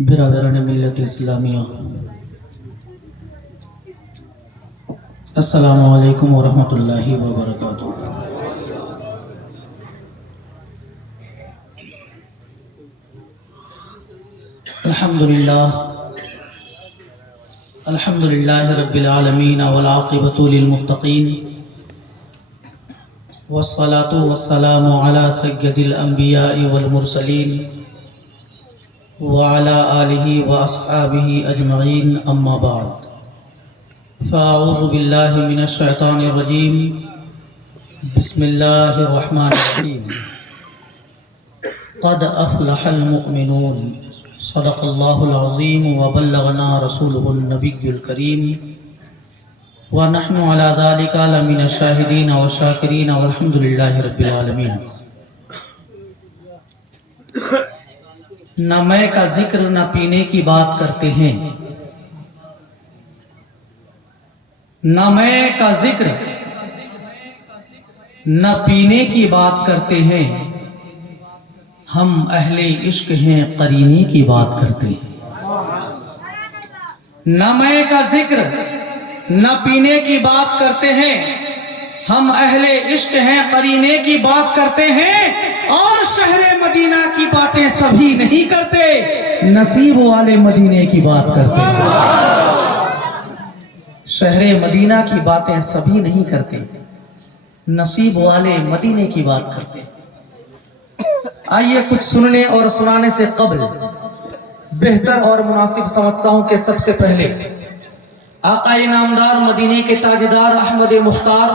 बिरादरान मिल्लत इस्लामिया, अस्सलामु अलैकुम वरहमतुल्लाहि वबरकातुहू। अल्हम्दुलिल्लाहि रब्बिल आलमीन वल आक़िबतु लिल मुत्तक़ीन वस्सलातु वस्सलामु अला सय्यदिल अंबिया'i वल मुरसलीन व अला आलिहि व अस्हाबिहि अजमईन, अम्मा बाद। फ़अऊज़ु बिल्लाहि मिनश शैतानिर रजीम, बिस्मिल्लाहिर रहमानिर रहीम। क़द अफ़लहल मुअमिनून, सदक़ल्लाहुल अज़ीम व बल्लगना रसूलुहुन नबियुल करीम व नहनु अला ज़ालिका लमिनश शाहिदीन व शाकिरीन वल्हम्दुलिल्लाहि रब्बिल आलमीन। न मैं का जिक्र न पीने की बात करते हैं, न मैं का जिक्र न पीने की बात करते हैं, हम अहले इश्क हैं करीने की बात करते हैं। न मैं का जिक्र न पीने की बात करते हैं, हम अहले इश्क हैं करीने की बात करते हैं, और शहरे मदीना की बातें सभी नहीं करते, नसीब वाले मदीने की बात करते हैं। शहरे मदीना की बातें सभी नहीं करते, नसीब वाले मदीने की बात करते। आइए कुछ सुनने और सुनाने से कब्ल बेहतर और मुनासिब समझता हूं कि सबसे पहले आकाए नामदार मदीने के ताजदार अहमद मुख्तार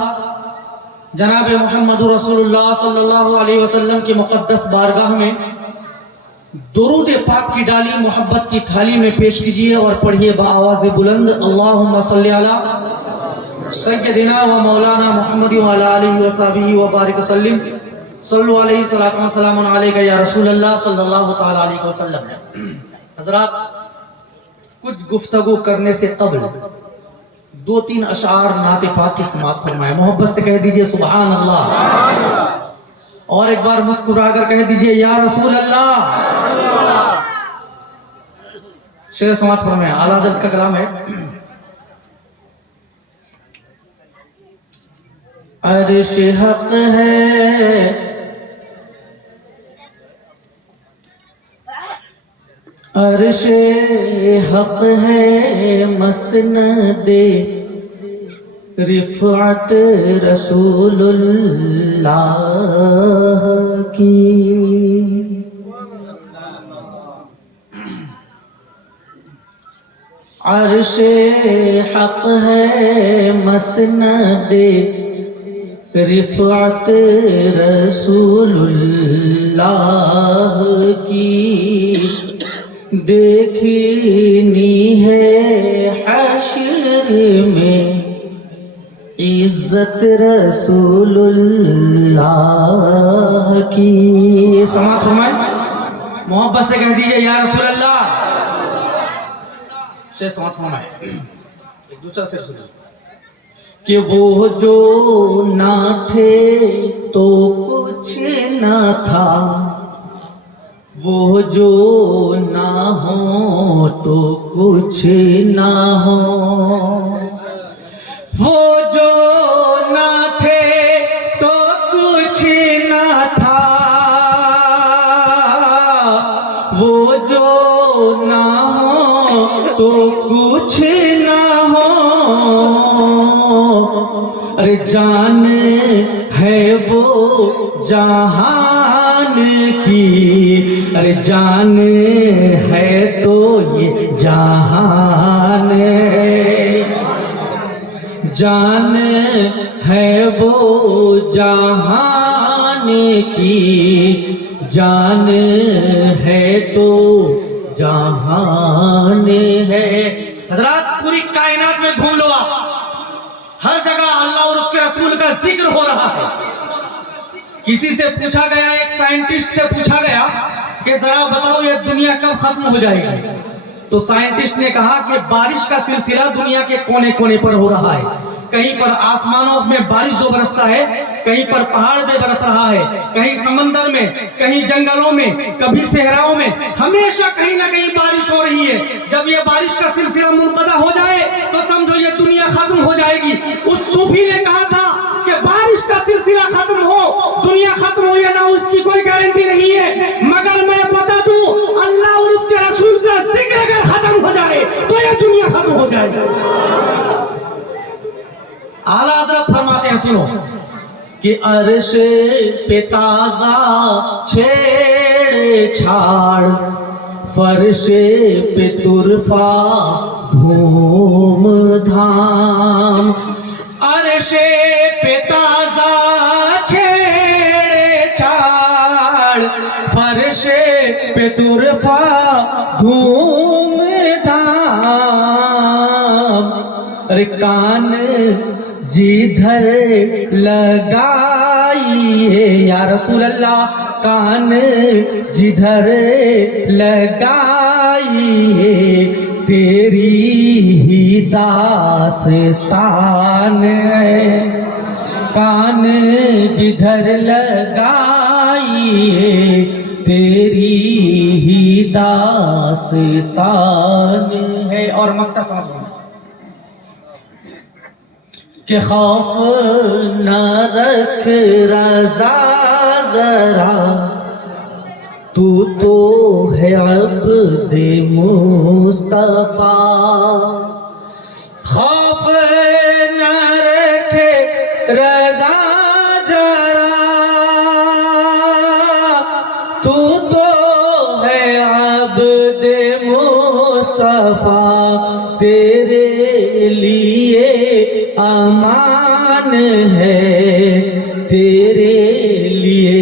जनाब मोहम्मद रसूलुल्लाह सल्लल्लाहु अलैहि वसल्लम की मुक़द्दस बारगाह में दुरूद पाक की डाली मोहब्बत की थाली में पेश कीजिए और पढ़िए बाआवाज़ बुलंद, अल्लाहुम्मा सल्ली अला सय्यदिना व मौलाना मुहम्मद व अला आलिहि व सहबिहि व बारिक वसल्लम, सल्लु अलैहि सलातु व सलामुन अलैका या रसूलल्लाह सल्लल्लाहु तआला अलैहि वसल्लम। हज़रात, कुछ गुफ्तगू करने से कब्ल दो तीन अशार नाते पाक की समाअत फरमाए। मोहब्बत से कह दीजिए सुभान अल्लाह, और एक बार मुस्कुरा कर कह दीजिए या रसूल अल्लाह। शेर समाअत फरमाए। आला हज़रत का कलाम है। अर्श हक है, अर्श हक है मसनदे रिफ़अत रसूलुल्लाह की। अर्श हक है मसनदे रिफ़अत रसूलुल्लाह की, देखनी है हश्र में इज्जत रसूलुल्लाह की। समाअत फरमाए। मोहब्बत से कह दीजिए या रसूल अल्लाह। शेर समाअत फरमाए। एक दूसरा शेर सुनिए कि वो जो ना थे तो कुछ ना था, वो जो ना हो तो कुछ ना हो, वो जो ना थे तो कुछ ना था, वो जो ना हो तो कुछ ना हो। अरे जान है वो जहान की, अरे जान है तो ये जहान है, जान है वो जहान की, जान है तो जहान है। हज़रात, पूरी कायनात में घूम लो आप, हर जगह अल्लाह और उसके रसूल का जिक्र हो रहा है। किसी से पूछा गया, एक साइंटिस्ट से पूछा गया कि जरा बताओ ये दुनिया कब खत्म हो जाएगी, तो साइंटिस्ट ने कहा कि बारिश का सिलसिला दुनिया के कोने कोने पर हो रहा है। कहीं पर आसमानों में बारिश जो बरसता है, कहीं पर पहाड़ पे बरस रहा है, कहीं समंदर में, कहीं जंगलों में, कभी सहराओं में, हमेशा कहीं ना कहीं बारिश हो रही है। जब ये बारिश का सिलसिला मुनक़ता हो जाए तो समझो ये दुनिया खत्म हो जाएगी। उस सूफी ने कहा था कि बारिश का सिलसिला खत्म हो, दुनिया खत्म हो या ना, उसकी कोई गारंटी नहीं है, मगर मैं बता दूं अल्लाह और उसके रसूल का जिक्र अगर खत्म हो जाए तो ये दुनिया खत्म हो जाएगी। आला हज़रत फरमाते हैं, सुनो कि अर्श पे ताजा छेड़े छाड़, फर्श पे तुरफा धूम धाम, अर्श पे ताजा छेड़े छाड़, फर्श पे तुरफा धूम धाम, अरे कान जिधर लगाइए या रसूल अल्लाह, कान जिधर लगाइए तेरी ही दास्तान है, कान जिधर लगाइए तेरी ही दास्तान है। और मक्ता समझ कि खौफ न रख रज़ा जरा, तू तो है अब्दे मुस्तफा, खौफ न रख रज़ा जरा, तू तो है अब्दे मुस्तफा, तेरे लिए अमान है, तेरे लिए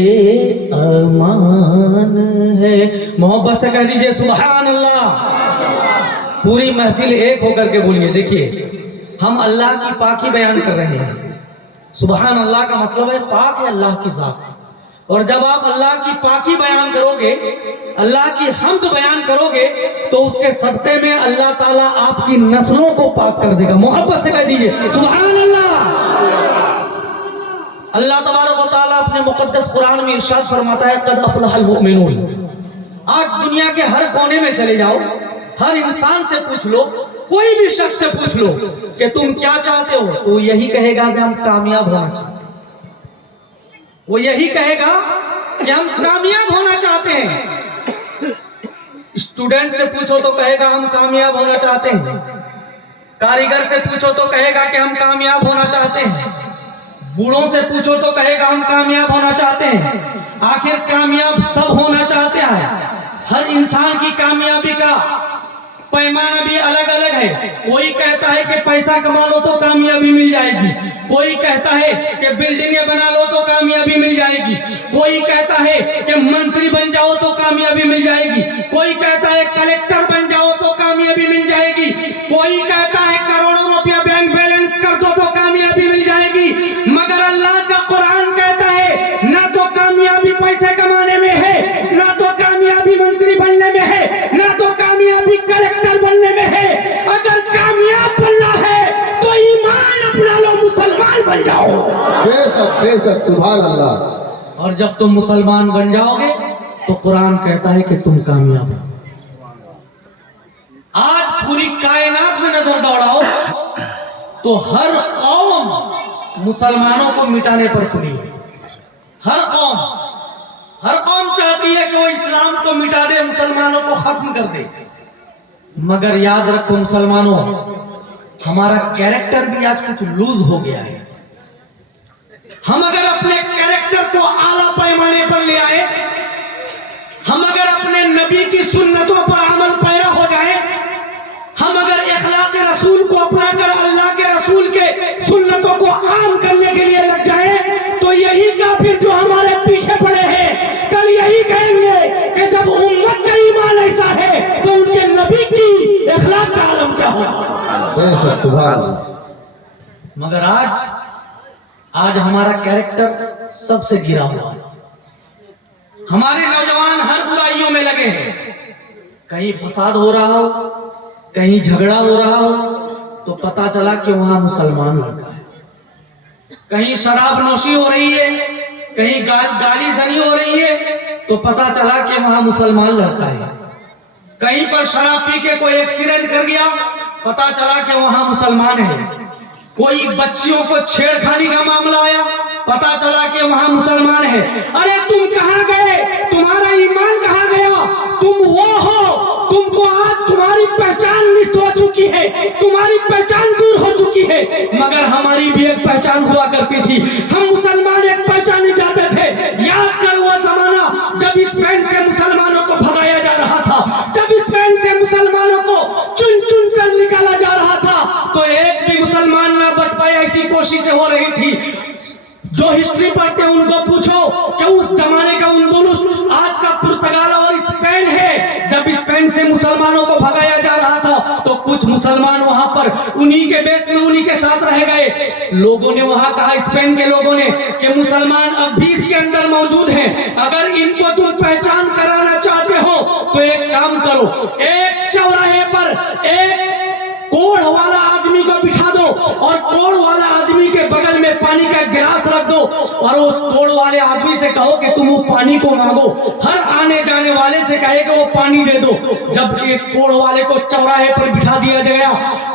अमान है। मोहब्बत से कह दीजिए सुभान अल्लाह। पूरी महफिल एक होकर के बोलिए। देखिए हम अल्लाह की पाकी बयान कर रहे हैं। सुभान अल्लाह का मतलब है पाक है अल्लाह की जात। और जब आप अल्लाह की पाकी बयान करोगे, अल्लाह की हम्द बयान करोगे, तो उसके सदक़े में अल्लाह ताला आपकी नस्लों को पाक कर देगा। मोहब्बत से कह दीजिए सुभान अल्लाह। अल्लाह तबारक व तआला अपने मुक़द्दस कुरान में इरशाद फरमाता है, क़द अफ़लहल मुमिनून। आज दुनिया के हर कोने में चले जाओ, हर इंसान से पूछ लो, कोई भी शख्स से पूछ लो कि तुम क्या चाहते हो, तो यही कहेगा कि हम कामयाब होना चाहते हैं। वो यही कहेगा कि हम कामयाब होना चाहते हैं। स्टूडेंट से पूछो तो कहेगा हम कामयाब होना चाहते हैं। कारीगर से पूछो तो कहेगा कि हम कामयाब होना चाहते हैं। बूढ़ों से पूछो तो कहेगा हम कामयाब होना चाहते हैं। आखिर कामयाब सब होना चाहते हैं। हर इंसान की कामयाबी का पैमाना भी अलग अलग है। कोई कहता है कि पैसा कमा लो तो कामयाबी मिल जाएगी, कोई कहता है कि बिल्डिंगें बना लो तो कामयाबी मिल जाएगी, कोई कहता है कि मंत्री बन जाओ तो कामयाबी मिल जाएगी, कोई कहता है कलेक्टर बन जाओ तो कामयाबी मिल जाएगी, कोई कहता है करोड़ों रुपया बैंक बैलेंस कर दो तो कामयाबी मिल जाएगी। मगर अल्लाह का कुरान कहता है ना तो कामयाबी पैसे कमाने में है, ना तो कामयाबी मंत्री बनने में है, ना तो कामयाबी कलेक्टर बनने में है। अगर कामयाब बनना है तो ईमान अपना लो, मुसलमान बन जाओ। बेशक बेशक सुभान अल्लाह। और जब तुम मुसलमान बन जाओगे तो कुरान कहता है कि तुम कामयाब हो। आज पूरी कायनात में नजर दौड़ाओ तो हर कौम मुसलमानों को मिटाने पर खुली है। हर कौम चाहती है कि वो इस्लाम को मिटा दे, मुसलमानों को खत्म कर दे। मगर याद रखो मुसलमानों, हमारा कैरेक्टर भी आज कुछ लूज हो गया है। हम अगर अपने कैरेक्टर को आला पैमाने पर ले आए, हम अगर अपने नबी की सुन्नतों पर अमल पैरा हो जाए, हम अगर इखलाक रसूल को अपनाकर अल्लाह के रसूल के सुन्नतों को आम करने के लिए लग जाए, तो यही काफिर जो हमारे पीछे पड़े हैं कल यही कहेंगे कि जब उम्मत का ईमान ऐसा है तो उनके नबी की इखलाक का आलम क्या होगा। बेशक सुभान अल्लाह। मगर आज हमारा कैरेक्टर सबसे गिरा हुआ है। हमारे नौजवान हर बुराइयों में लगे हैं। कहीं फसाद हो रहा हो, कहीं झगड़ा हो रहा हो तो पता चला कि वहां मुसलमान लड़का है। कहीं शराब नोशी हो रही है, कहीं गाली जनी हो रही है, तो पता चला कि वहां मुसलमान लड़का है। कहीं पर शराब पी के कोई एक्सीडेंट कर गया, पता चला कि वहां मुसलमान है। कोई बच्चियों को छेड़खानी का मामला आया, पता चला कि वहां मुसलमान है। अरे तुम कहां गए? तुम्हारा ईमान कहां गया? तुम वो हो, तुमको आज तुम्हारी पहचान निष्ठ हो चुकी है, तुम्हारी पहचान दूर हो चुकी है। मगर हमारी भी एक पहचान हुआ करती थी, हम मुसलमान एक पहचाने जाते थे। याद करो वो जमाना जब स्पेन से मुसलमानों को भगाया जा रहा था, जब स्पेन से मुसलमानों को चुन चुन कर निकाला जा रहा था, तो एक भी मुसलमान ना बच पाया, ऐसी कोशिशें हो रही थी। जो हिस्ट्री पढ़ते हैं उनको पूछो कि उस जमाने का अंदलुस आज का पुर्तगाल और स्पेन है। जब स्पेन से मुसलमानों को भगाया जा रहा था तो कुछ मुसलमान वहां पर उन्हीं के बेस में उन्हीं के साथ रह गए। लोगों ने वहां कहा, स्पेन के लोगों ने, कि मुसलमान अब भी इसके अंदर मौजूद हैं, अगर इनको तुम पहचान कराना चाहते हो तो एक काम करो, एक चौराहे पर एक कोढ़ वाला आदमी को बिठा दो और कोढ़ वाला आदमी के बगल में पानी का गिलास रख दो और उस कोढ़ वाले आदमी से कहो कि तुम वो पानी को मांगो। हर आने जाने वाले से कहे कि वो पानी दे दो। जब एक कोढ़ वाले को चौराहे पर बिठा दिया गया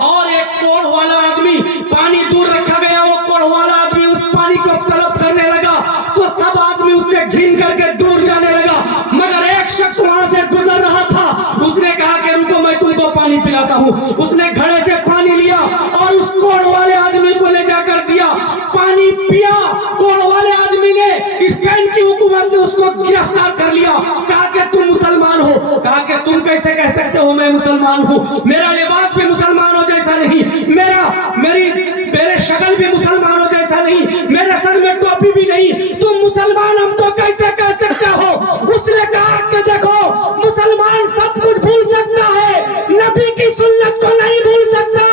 और एक कोढ़ वाला आदमी, पानी दूर रखा गया, वो कोढ़ वाला आदमी उस पानी को तलब करने लगा तो सब आदमी उससे घिन करके दूर जाने लगा। मगर एक शख्स वहां से गुजर रहा था, उसने कहा कि रुको मैं तुमको पानी पिलाता हूं। उसने घड़े से पानी लिया और उस कोढ़ वाले आदमी को ले जाकर दिया, पानी पिया। कोढ़ वाले आदमी ने, स्पेन की हुकूमत ने उसको गिरफ्तार कर लिया। कहा कि तुम मुसलमान हो। कहा कि तुम कैसे कह सकते हो मैं मुसलमान हूं? मेरा लिबास भी मुसलमानों जैसा नहीं, मेरे शक्ल भी मुसलमानों जैसा नहीं, मेरे सर में टोपी भी नहीं, तुम मुसलमान हमको कैसे कह सकते हो? उसने कहा कि देखो, मुसलमान सब कुछ भूल सकता है, नबी की सुन्नत को नहीं भूल सकता।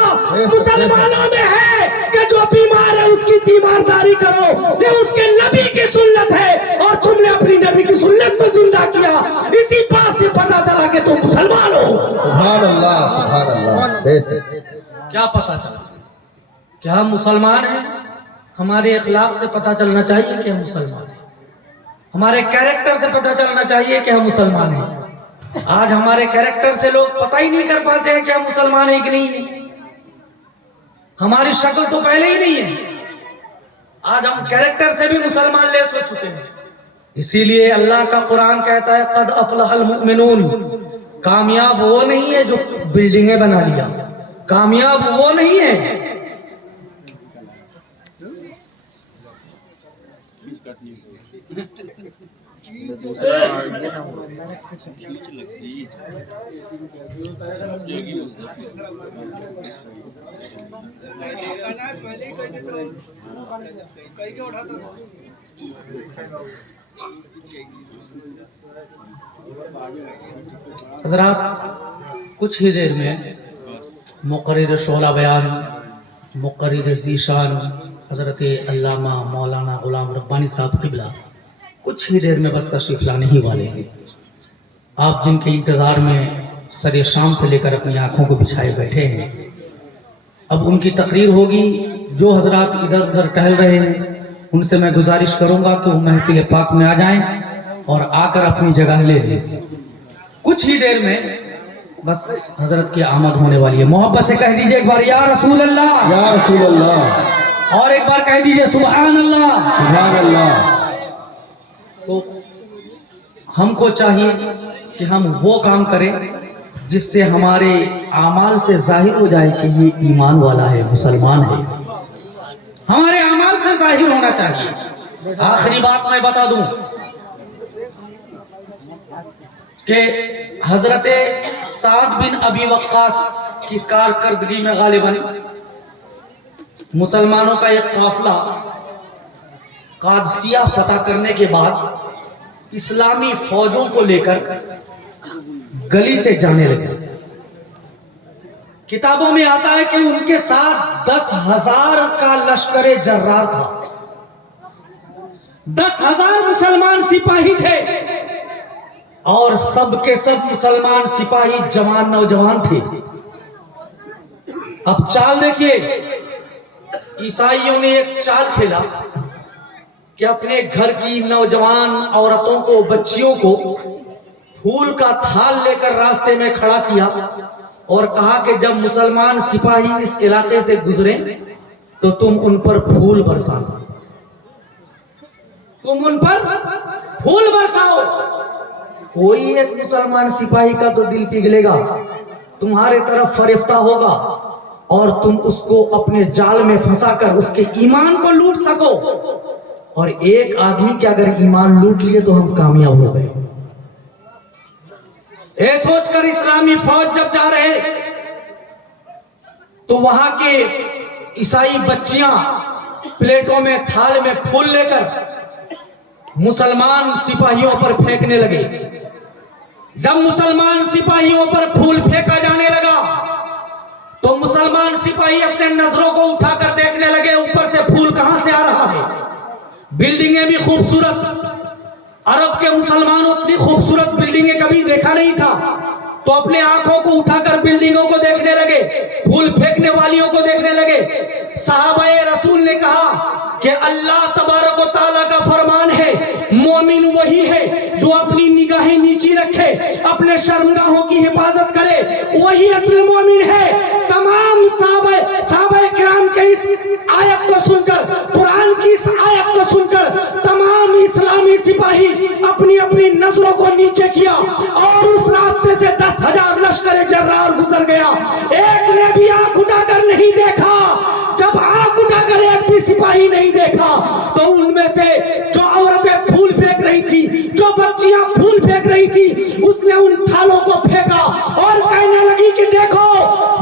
मुसलमानों में है कि जो बीमार है उसकी तीमारदारी करो, ये उसके नबी की सुन्नत है और तुमने अपनी नबी की सुन्नत को जिंदा किया। इसी बात से पता चला कि तुम मुसलमान हो। सुभान अल्लाह, सुभान अल्लाह। क्या पता चला? क्या हम मुसलमान हैं? हमारे अखलाक से पता चलना चाहिए कि हम मुसलमान हैं, हमारे कैरेक्टर से पता चलना चाहिए कि हम मुसलमान हैं। आज हमारे कैरेक्टर से लोग पता ही नहीं कर पाते हैं कि हम मुसलमान हैं कि नहीं है। हमारी शक्ल तो पहले ही नहीं है, आज हम कैरेक्टर से भी मुसलमान लेस हो चुके हैं। इसीलिए अल्लाह का कुरान कहता है, कद अफलहल मुमिनून। कामयाब वो नहीं है जो बिल्डिंगें बना लिया, कामयाब वो नहीं है। हज़रात, कुछ ही देर में मुक़र्रिर शोला बयान, मुक़र्रिर ज़ीशान हज़रत अल्लामा मौलाना गुलाम रब्बानी साहब क़िबला कुछ ही देर में बस तशरीफ़ लाने ही वाले हैं। आप जिनके इंतज़ार में सरे शाम से लेकर अपनी आँखों को बिछाए बैठे हैं, अब उनकी तकरीर होगी। जो हज़रात इधर उधर टहल रहे हैं उनसे मैं गुजारिश करूँगा कि वो महफिल पाक में आ जाएं और आकर अपनी जगह ले लें। कुछ ही देर में बस हज़रत की आमद होने वाली है। मोहब्बत से कह दीजिए एक बार, या रसूल अल्लाह, या रसूल अल्लाह, और एक बार कह दीजिए सुभान अल्लाह, सुभान अल्लाह। तो हमको चाहिए कि हम वो काम करें जिससे हमारे आमाल से जाहिर हो जाए कि ये ईमान वाला है, मुसलमान है। हमारे आमाल से जाहिर होना चाहिए। आखिरी बात मैं बता दूं कि हजरत साद बिन अबी वक्कास की कारकर्दगी में गालिबन मुसलमानों का एक काफिला कादसिया फतह करने के बाद इस्लामी फौजों को लेकर गली से जाने लगे। किताबों में आता है कि उनके साथ 10,000 का लश्कर जर्रार था, 10,000 मुसलमान सिपाही थे और सब के सब मुसलमान सिपाही जवान नौजवान थे। अब चाल देखिए, ईसाइयों ने एक चाल खेला कि अपने घर की नौजवान औरतों को, बच्चियों को फूल का थाल लेकर रास्ते में खड़ा किया और कहा कि जब मुसलमान सिपाही इस इलाके से गुजरे तो तुम उन पर फूल बरसाओ, तुम उन पर फूल बरसाओ। कोई एक मुसलमान सिपाही का तो दिल पिघलेगा, तुम्हारे तरफ फरिश्ता होगा और तुम उसको अपने जाल में फंसाकर उसके ईमान को लूट सको। और एक आदमी के अगर ईमान लूट लिए तो हम कामयाब हो गए। ये सोचकर इस्लामी फौज जब जा रहे तो वहां के ईसाई बच्चियां प्लेटों में, थाल में फूल लेकर मुसलमान सिपाहियों पर फेंकने लगे। जब मुसलमान सिपाहियों पर फूल फेंका जाने लगा तो मुसलमान सिपाही अपने नजरों को उठाकर देखने लगे ऊपर से फूल कहां से आ रहा है। बिल्डिंगें भी खूबसूरत, अरब के मुसलमान उतनी खूबसूरत बिल्डिंगें कभी देखा नहीं था, तो अपने आंखों को उठाकर बिल्डिंगों को देखने लगे, फूल फेंकने वालियों को देखने लगे। सहाबाए रसूल ने कहा कि अल्लाह तबारक व तआला का फरमान है, मोमिन वही है जो अपनी निगाहें नीची रखे, अपने शर्मगाहों की हिफाजत करे, वही असल मोमिन है। तमाम सहाबाए किराम के इस आयत को सुनकर, कुरान की इस आयत को सुनकर तमाम इस्लामी सिपाही अपनी अपनी नजरों को नीचे किया और उस रास्ते से 10,000 लश्कर जर्रार गुजर गया। एक ने भी आंख उठाकर नहीं देखा। जब आंख उठाकर एक भी सिपाही नहीं देखा तो उनमें से जो औरतें फूल फेंक रही थी, जो बच्चियां फूल फेंक रही थी, उसने उन थालों को फेंका और कहने लगी कि देखो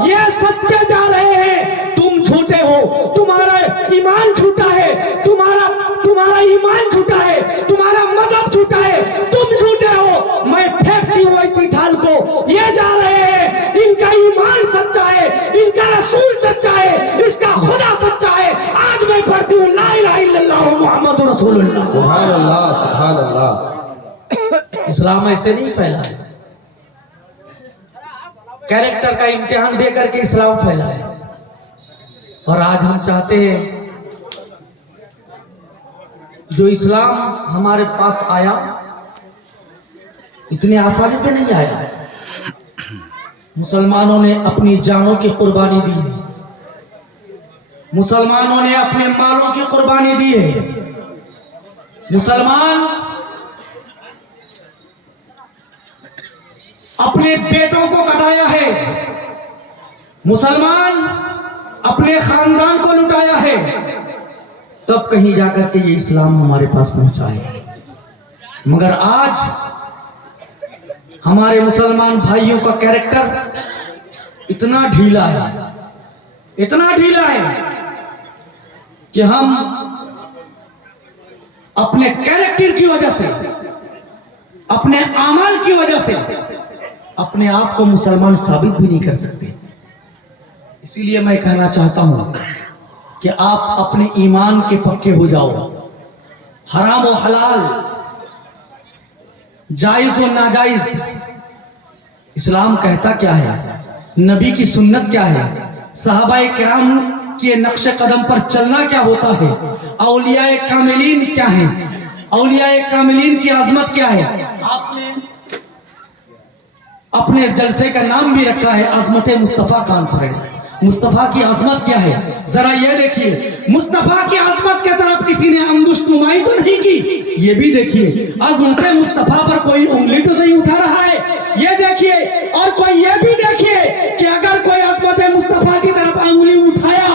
ये सच्चे जा रहे हैं, तुम झूठे हो, तुम्हारा ईमान झूठा है, तुम्हारा ईमान झूठा है, तुम्हारा मजहब झूठा है, तुम झूठे हो। मैं फेंकती हूँ इसी थाल को, ये जा रहे हैं, इनका ईमान सच्चा है, इनका रसूल सच्चा है, इसका खुदा सच्चा है। आज मैं पढ़ती हूँ ला इलाहा इल्लल्लाह मुहम्मदुर रसूलुल्लाह। सुभान अल्लाह, सुभान अल्लाह। इस्लाम ऐसे नहीं फैला है, कैरेक्टर का इम्तिहान दे करके इस्लाम फैला है। और आज हम चाहते हैं जो इस्लाम हमारे पास आया इतनी आसानी से नहीं आया। मुसलमानों ने अपनी जानों की कुर्बानी दी है, मुसलमानों ने अपने मालों की कुर्बानी दी है। मुसलमान अपने बेटों को कटाया है, मुसलमान अपने खानदान को लुटाया है, तब कहीं जाकर के ये इस्लाम हमारे पास पहुंचा है। मगर आज हमारे मुसलमान भाइयों का कैरेक्टर इतना ढीला है, इतना ढीला है कि हम अपने कैरेक्टर की वजह से, अपने आमाल की वजह से अपने आप को मुसलमान साबित भी नहीं कर सकते। इसीलिए मैं कहना चाहता हूं कि आप अपने ईमान के पक्के हो जाओ। हराम और हलाल, जायज और नाजायज, इस्लाम कहता क्या है, नबी की सुन्नत क्या है, सहाबाए किराम के नक्शे कदम पर चलना क्या होता है, औलियाए कामिलीन क्या है, औलियाए कामिलीन की आजमत क्या है। आपने अपने जलसे का नाम भी रखा है अजमत मुस्तफा कॉन्फ्रेंस। मुस्तफा की आजमत क्या है, जरा ये देखिए। मुस्तफा की आजमत के तरफ किसी ने अंगुष्ठ नुमाई तो नहीं की, ये भी देखिए। अजमत मुस्तफा पर कोई उंगली तो नहीं उठा रहा है, ये देखिए। और कोई ये भी देखिए कि अगर कोई अजमत मुस्तफा की तरफ उंगली उठाया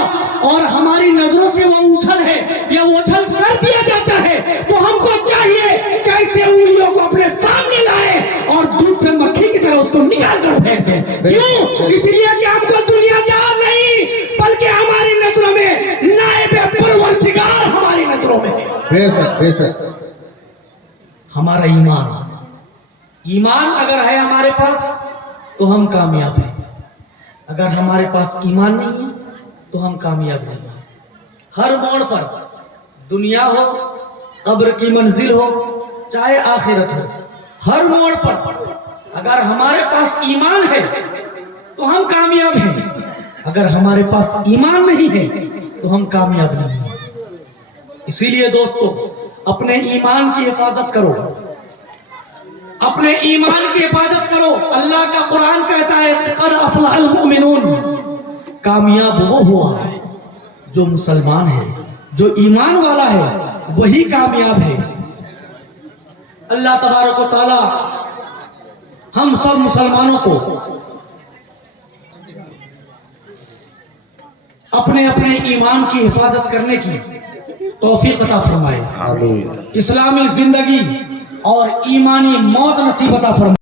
और हमारी नजरों से वो उछल है या ओझल कर दिया जाता है, तो हमको चाहिए कैसे उंगलियों को अपने सामने लाए और दूध से मक्खी की तरह उसको निकाल कर फेंक दें। क्यों? इसलिए कि हमको दुनियादार नहीं, बल्कि हमारी नजरों में नायब परवरदिगार हमारी नजरों में है। बेशक बेशक। हमारा ईमान अगर है हमारे पास तो हम कामयाब हैं। अगर हमारे पास ईमान नहीं है तो हम कामयाब नहीं हैं। हर मोड़ पर, दुनिया हो, कब्र की मंजिल हो, चाहे आखिरत हो, हर मोड़ पर अगर हमारे पास ईमान है तो हम कामयाब हैं। अगर हमारे पास ईमान नहीं है तो हम कामयाब नहीं हैं। इसीलिए दोस्तों, अपने ईमान की हिफाजत करो, अपने ईमान की हिफाजत करो। अल्लाह का कुरान कहता है क़द अफ़लहल मुमिनून, कामयाब वो हुआ जो मुसलमान है, जो ईमान वाला है वही कामयाब है। अल्लाह तबारक व तआला हम सब मुसलमानों को अपने अपने ईमान की हिफाजत करने की तौफीक अता फरमाए। आमीन। इस्लामी जिंदगी और ईमानी मौत नसीब अता फरमाए।